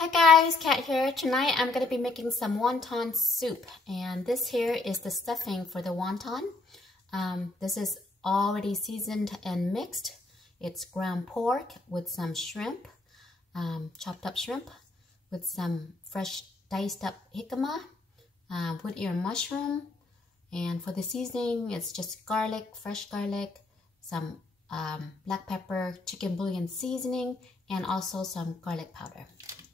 Hi guys, Kat here. Tonight I'm going to be making some wonton soup, and this here is the stuffing for the wonton. This is already seasoned and mixed. It's ground pork with some shrimp, chopped up shrimp, with some fresh diced up jicama, woodear mushroom, and for the seasoning it's just garlic, fresh garlic, some black pepper, chicken bouillon seasoning, and also some garlic powder.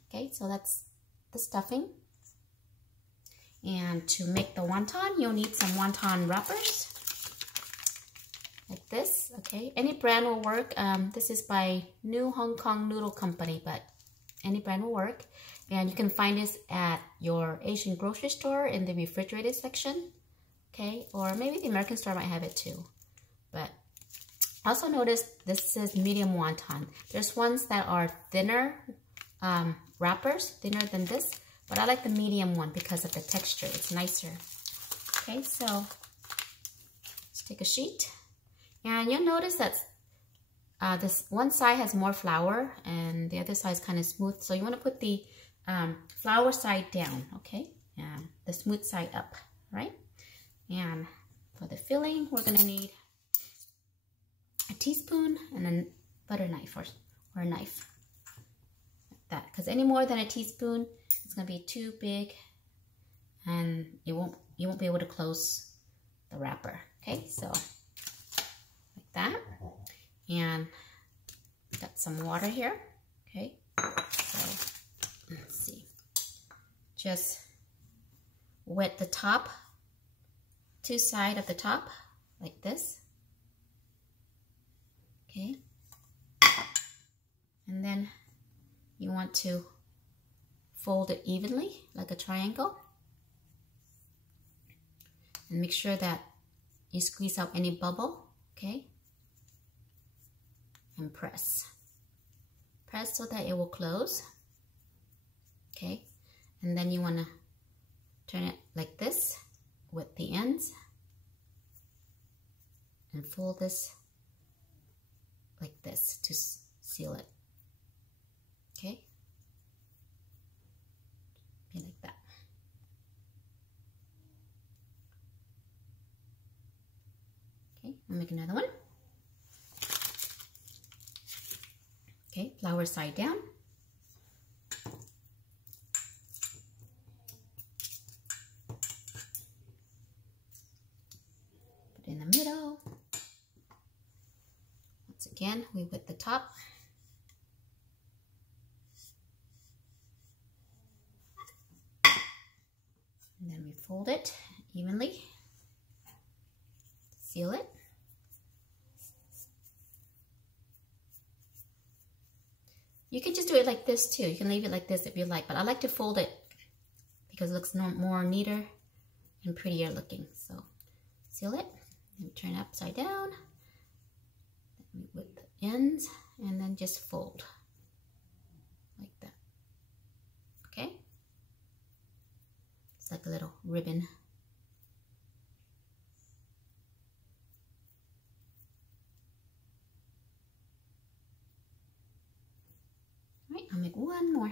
Okay, so that's the stuffing. And to make the wonton, you'll need some wonton wrappers, like this. Okay, any brand will work. This is by New Hong Kong Noodle Company, but any brand will work. And you can find this at your Asian grocery store in the refrigerated section. Okay, or maybe the American store might have it too. But also notice this says medium wonton. There's ones that are thinner wrappers, thinner than this, but I like the medium one because of the texture. It's nicer. Okay, so let's take a sheet, and you'll notice that this one side has more flour and the other side is kind of smooth, so you want to put the flour side down, okay, and the smooth side up, right? And for the filling, we're going to need a teaspoon and a butter knife or a knife. That, because any more than a teaspoon, it's gonna be too big, and you won't be able to close the wrapper. Okay, so like that, and got some water here. Okay, so let's see, just wet the top, two sides of the top like this. Okay, and then you want to fold it evenly like a triangle, and make sure that you squeeze out any bubble, okay, and press so that it will close, okay, and then you want to turn it like this with the ends and fold this like this to seal it. Okay, be like that. Okay, I'll make another one. Okay, flour side down. Put it in the middle. Once again, we wet the top. And then we fold it evenly, seal it. You can just do it like this too. You can leave it like this if you like, but I like to fold it because it looks more neater and prettier looking. So seal it and turn it upside down with the ends, and then just fold like that. Okay? It's like a little ribbon. All right, I'll make one more.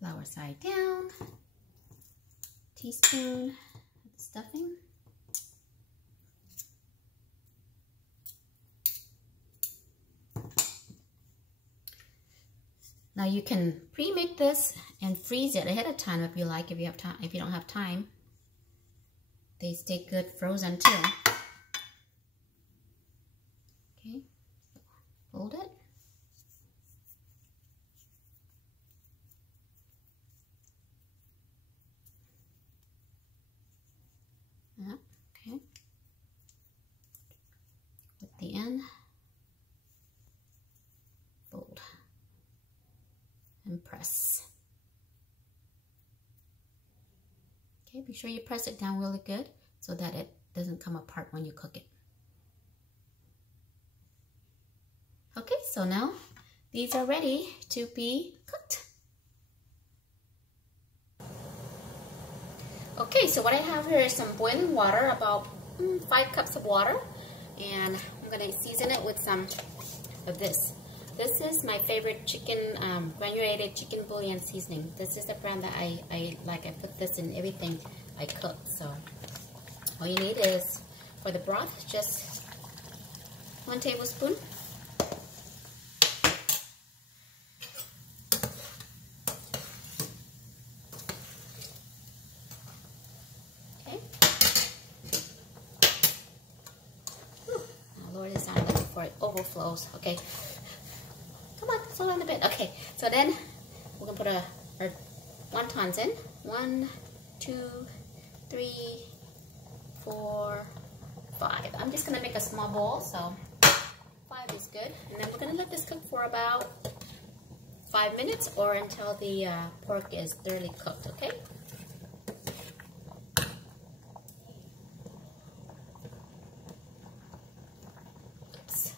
Flour side down, teaspoon of the stuffing. Now you can pre-make this and freeze it ahead of time if you like, if you have time. If you don't have time, they stay good frozen too. Okay, fold it. Okay, with the end, fold and press. Okay, be sure you press it down really good so that it doesn't come apart when you cook it. Okay, so now these are ready to be cooked. Okay, so what I have here is some boiling water, about 5 cups of water, and I'm going to season it with some of this This is my favorite chicken, granulated chicken bouillon seasoning. This is the brand that I like. I put this in everything I cook. So all you need is, for the broth, just 1 tablespoon. Okay. Whew. I'll lower this down a little before it overflows. Okay. Come on, slow down a bit. Okay, so then we're gonna put our wontons in. 1, 2, 3, 4, 5. I'm just gonna make a small bowl, so 5 is good. And then we're gonna let this cook for about 5 minutes or until the pork is thoroughly cooked, okay? Oops.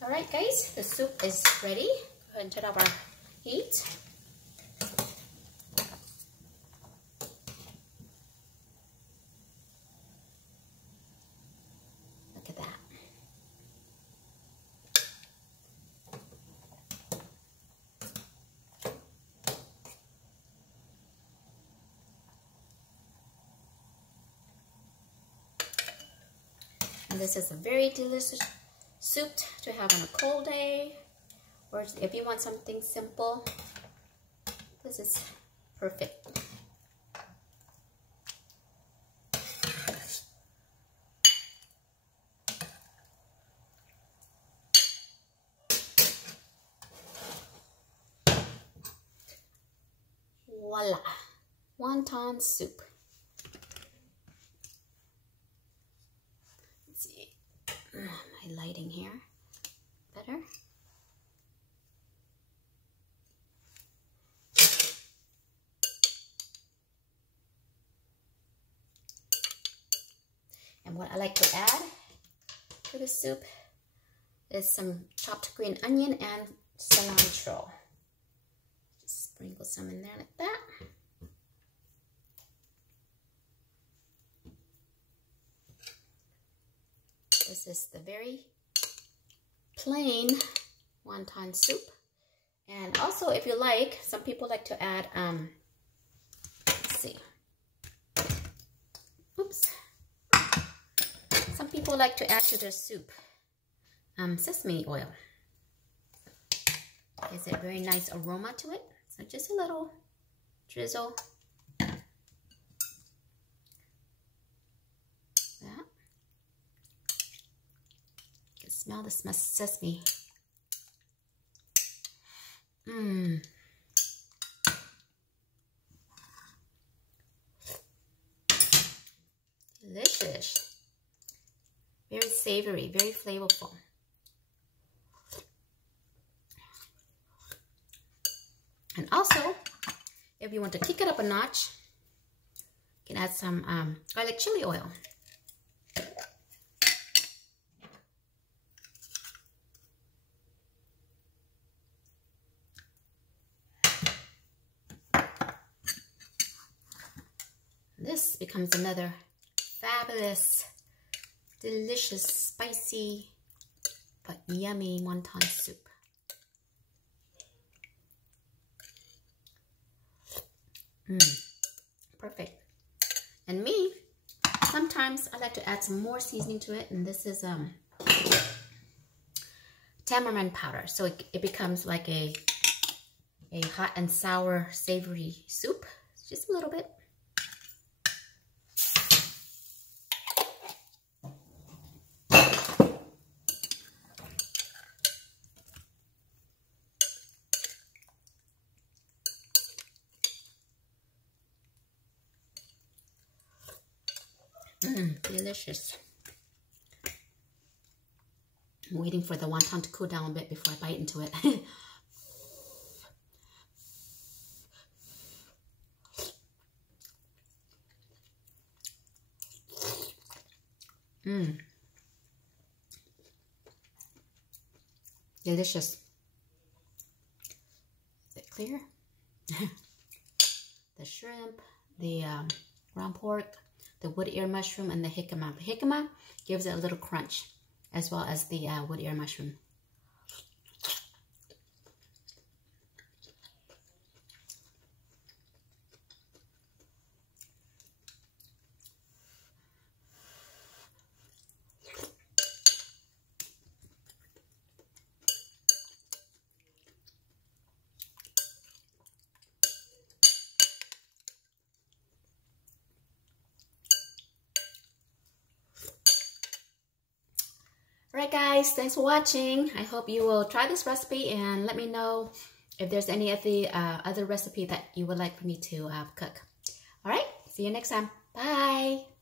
All right, guys, the soup is ready. Go ahead and turn off our heat. Look at that. And this is a very delicious soup to have on a cold day, or if you want something simple, this is perfect. Voila, wonton soup. Let's see, my lighting here better. And what I like to add to the soup is some chopped green onion and cilantro. Just sprinkle some in there like that. This is the very plain wonton soup. And also, if you like, some people like to add, let's see. Oops. Some people like to add to their soup sesame oil. Gives a very nice aroma to it. So just a little drizzle. That. You can smell the sesame. Mmm. Delicious. Very savory, very flavorful. And also, if you want to kick it up a notch, you can add some garlic chili oil. This becomes another fabulous, delicious, spicy, but yummy wonton soup. Perfect. And me, sometimes I like to add some more seasoning to it, and this is tamarind powder, so it becomes like a hot and sour savory soup. Just a little bit. Delicious. I'm waiting for the wonton to cool down a bit before I bite into it. Delicious. Is it clear? The shrimp, the ground pork, the wood ear mushroom, and the jicama. The jicama gives it a little crunch. as well as the wood ear mushroom. Alright guys, thanks for watching. I hope you will try this recipe and let me know if there's any of the other recipe that you would like for me to cook. Alright, see you next time. Bye!